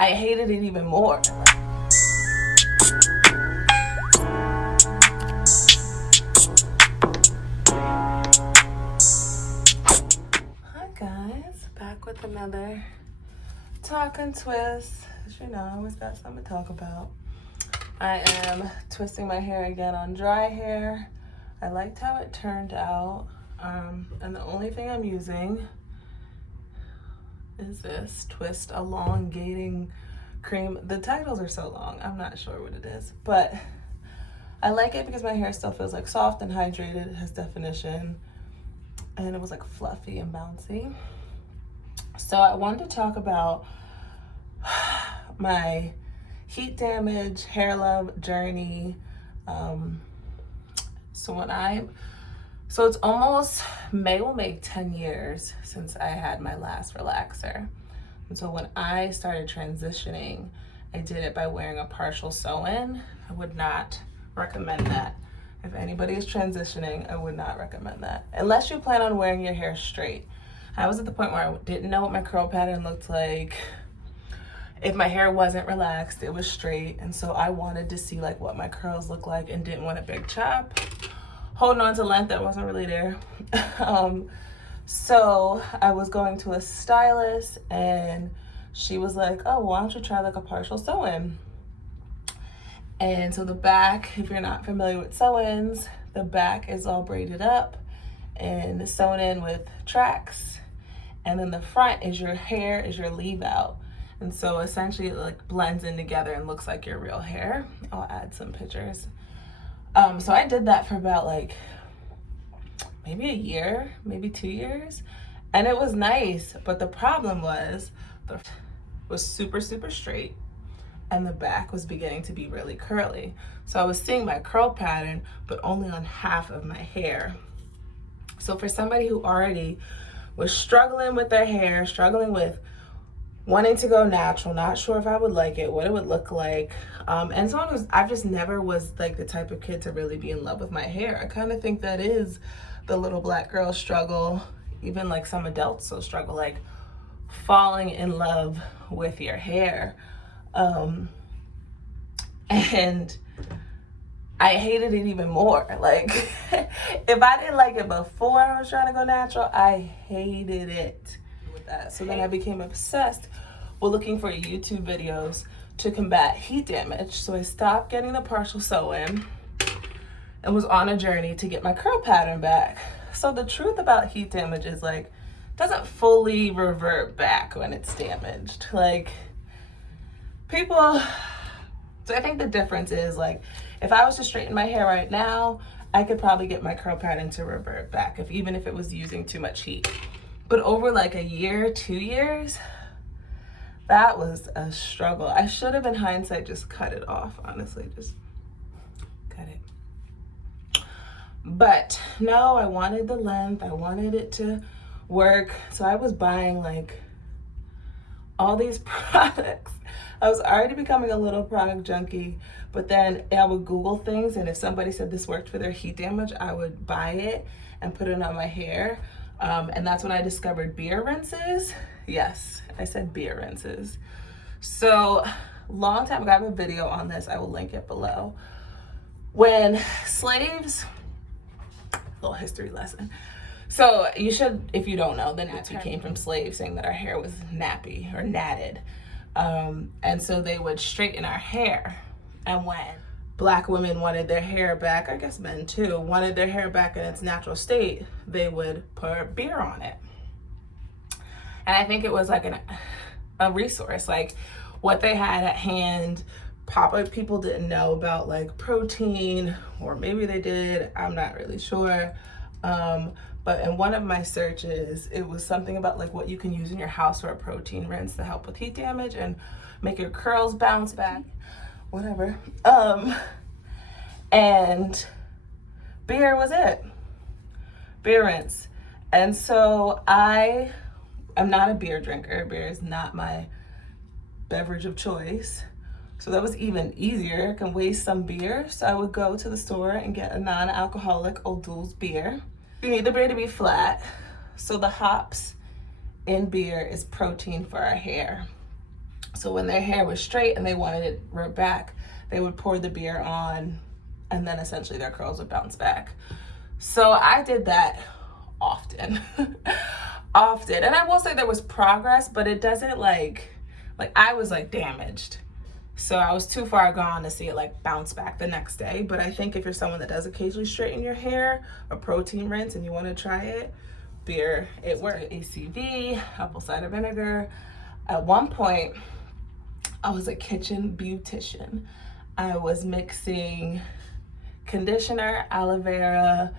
I hated it even more. Hi guys, back with another Talk and Twist. As you know, I always got something to talk about. I am twisting my hair again on dry hair. I liked how it turned out. And the only thing I'm using is this Twist elongating cream. The titles are so long, I'm not sure what it is, but I like it because my hair still feels like soft and hydrated. It has definition, and it was like fluffy and bouncy. So I wanted to talk about my heat damage, hair love journey. So it's almost, May will make 10 years since I had my last relaxer. And so when I started transitioning, I did it by wearing a partial sew-in. I would not recommend that. If anybody is transitioning, I would not recommend that. Unless you plan on wearing your hair straight. I was at the point where I didn't know what my curl pattern looked like. If my hair wasn't relaxed, it was straight. And so I wanted to see like what my curls look like and didn't want a big chop. Holding on to length that wasn't really there. So I was going to a stylist and she was like, oh, why don't you try like a partial sew-in? And so the back, if you're not familiar with sew-ins, the back is all braided up and sewn in with tracks. And then the front is your hair, is your leave out. And so essentially it like blends in together and looks like your real hair. I'll add some pictures. So I did that for about like maybe a year, maybe 2 years. And it was nice, but the problem was super straight and the back was beginning to be really curly. So I was seeing my curl pattern, but only on half of my hair. So for somebody who already was struggling with their hair, struggling with wanting to go natural, not sure if I would like it, what it would look like. And someone who's, I just never was like the type of kid to really be in love with my hair. I kind of think that is the little black girl struggle, even like some adults still struggle, like falling in love with your hair. And I hated it even more. Like if I didn't like it before I was trying to go natural, I hated it. So then I became obsessed with looking for YouTube videos to combat heat damage. So I stopped getting the partial sew-in and was on a journey to get my curl pattern back. So the truth about heat damage is like, it doesn't fully revert back when it's damaged. Like people, so I think the difference is like, if I was to straighten my hair right now, I could probably get my curl pattern to revert back, even if it was using too much heat. But over like a year, 2 years, that was a struggle. I should have, in hindsight, just cut it off, honestly, just cut it. But no, I wanted the length, I wanted it to work. So I was buying like all these products. I was already becoming a little product junkie, but then I would Google things, and if somebody said this worked for their heat damage, I would buy it and put it on my hair. And that's when I discovered beer rinses. Yes, I said beer rinses. So long time ago, I have a video on this. I will link it below. When slaves, little history lesson. So you should, if you don't know, then we came from slaves saying that our hair was nappy or natted. And so they would straighten our hair. And when Black women wanted their hair back, I guess men too, wanted their hair back in its natural state, they would put beer on it. And I think it was like a resource, like what they had at hand. People didn't know about like protein, or maybe they did, I'm not really sure. But in one of my searches, it was something about like what you can use in your house for a protein rinse to help with heat damage and make your curls bounce back. Whatever. And beer was it. Beer rinse. And so I am not a beer drinker. Beer is not my beverage of choice. So that was even easier. I can waste some beer. So I would go to the store and get a non-alcoholic O'Doul's beer. You need the beer to be flat. So the hops in beer is protein for our hair. So when their hair was straight and they wanted it right back, they would pour the beer on, and then essentially their curls would bounce back. So I did that often. Often. And I will say there was progress, but it doesn't like I was like damaged. So I was too far gone to see it like bounce back the next day. But I think if you're someone that does occasionally straighten your hair, a protein rinse, and you want to try it, beer, it works. ACV, apple cider vinegar. At one point, I was a kitchen beautician. I was mixing conditioner, aloe vera,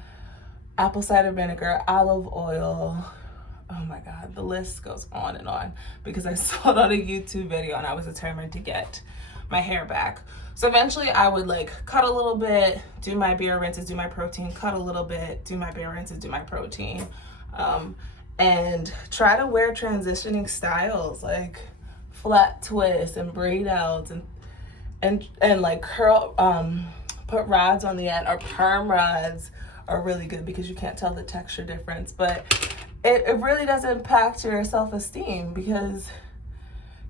apple cider vinegar, olive oil. Oh my God, the list goes on and on because I saw it on a YouTube video and I was determined to get my hair back. So eventually I would like cut a little bit, do my beer rinses, do my protein, cut a little bit, do my beer rinses, do my protein, and try to wear transitioning styles like flat twists and braid outs and like curl, put rods on the end, or perm rods are really good because you can't tell the texture difference, but it really does impact your self-esteem because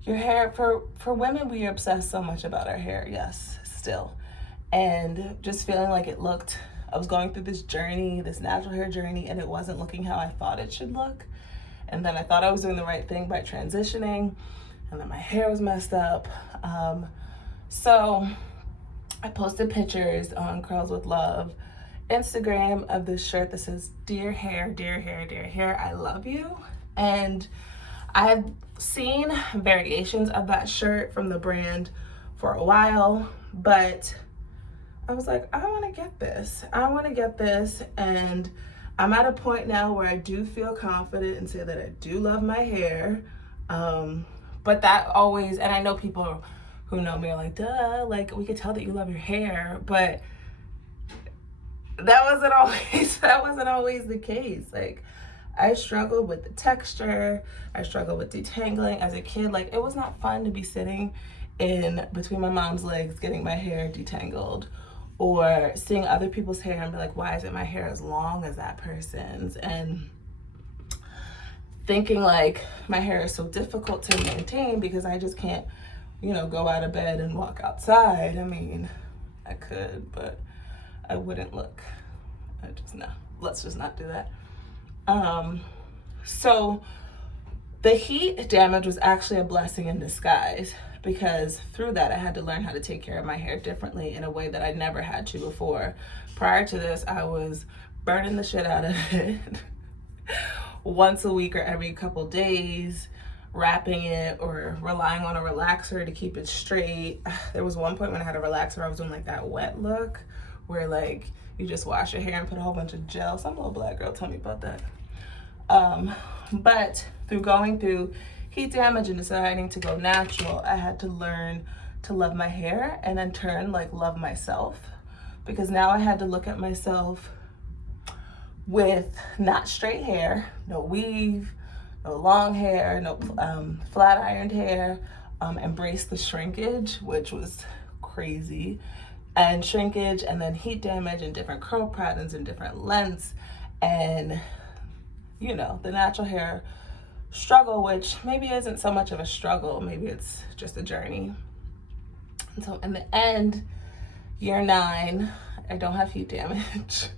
your hair, for women, we obsess so much about our hair, yes, still. And just feeling like I was going through this journey, this natural hair journey, and it wasn't looking how I thought it should look. And then I thought I was doing the right thing by transitioning, and then my hair was messed up. So I posted pictures on Curls with Love Instagram of this shirt that says, "Dear hair, dear hair, dear hair, I love you." And I had seen variations of that shirt from the brand for a while, but I was like, I want to get this. I want to get this. And I'm at a point now where I do feel confident and say that I do love my hair. But that always, and I know people who know me are like, duh, like we could tell that you love your hair, but that wasn't always the case. Like I struggled with the texture. I struggled with detangling as a kid. Like it was not fun to be sitting in between my mom's legs getting my hair detangled, or seeing other people's hair and be like, why isn't my hair as long as that person's? And thinking like my hair is so difficult to maintain because I just can't, go out of bed and walk outside. I mean, I could, but I wouldn't look. Let's just not do that. So the heat damage was actually a blessing in disguise, because through that I had to learn how to take care of my hair differently in a way that I never had to before. Prior to this, I was burning the shit out of it once a week or every couple days, wrapping it or relying on a relaxer to keep it straight. There was one point when I had a relaxer, I was doing like that wet look where like you just wash your hair and put a whole bunch of gel. Some little black girl told me about that. But through going through heat damage and deciding to go natural, I had to learn to love my hair and in turn like love myself, because now I had to look at myself with not straight hair, no weave, no long hair, no flat ironed hair, embrace the shrinkage, which was crazy, and shrinkage and then heat damage and different curl patterns and different lengths, and the natural hair struggle, which maybe isn't so much of a struggle, maybe it's just a journey. And so in the end, year 9, I don't have heat damage.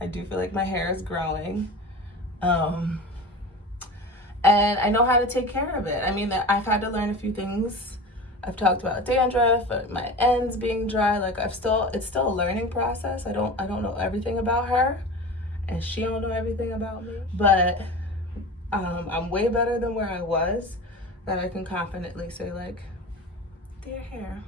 I do feel like my hair is growing. And I know how to take care of it. I mean, I've had to learn a few things. I've talked about dandruff, my ends being dry. Like it's still a learning process. I don't know everything about her, and she don't know everything about me. But I'm way better than where I was, that I can confidently say like, dear hair,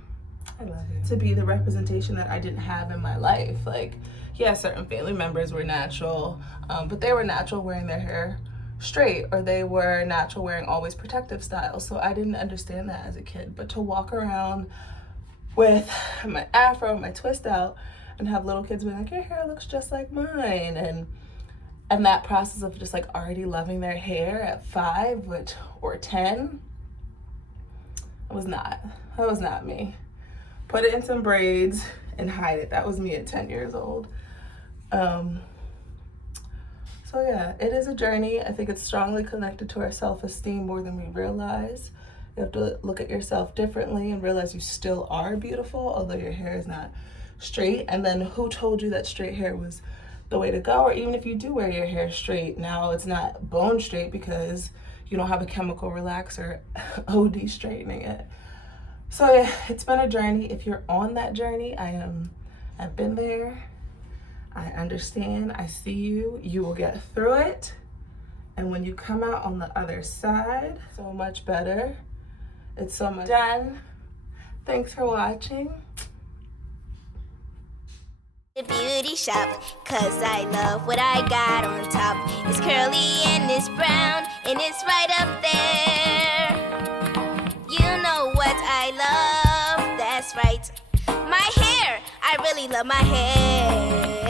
I love you. To be the representation that I didn't have in my life. Like, yeah, certain family members were natural, but they were natural wearing their hair straight, or they were natural wearing always protective styles. So I didn't understand that as a kid. But to walk around with my afro, my twist out, and have little kids be like, your hair looks just like mine, and that process of just like already loving their hair at 5 or 10, that was not me. Put it in some braids and hide it. That was me at 10 years old. So yeah, it is a journey. I think it's strongly connected to our self-esteem more than we realize. You have to look at yourself differently and realize you still are beautiful, although your hair is not straight. And then who told you that straight hair was the way to go? Or even if you do wear your hair straight, now it's not bone straight because you don't have a chemical relaxer OD straightening it. So yeah, it's been a journey. If you're on that journey, I've been there. I understand. I see you. You will get through it. And when you come out on the other side, so much better. It's so much done. Thanks for watching. The beauty shop, cause I love what I got on top. It's curly and it's brown and it's right up there. You know what I love, that's right. My hair, I really love my hair.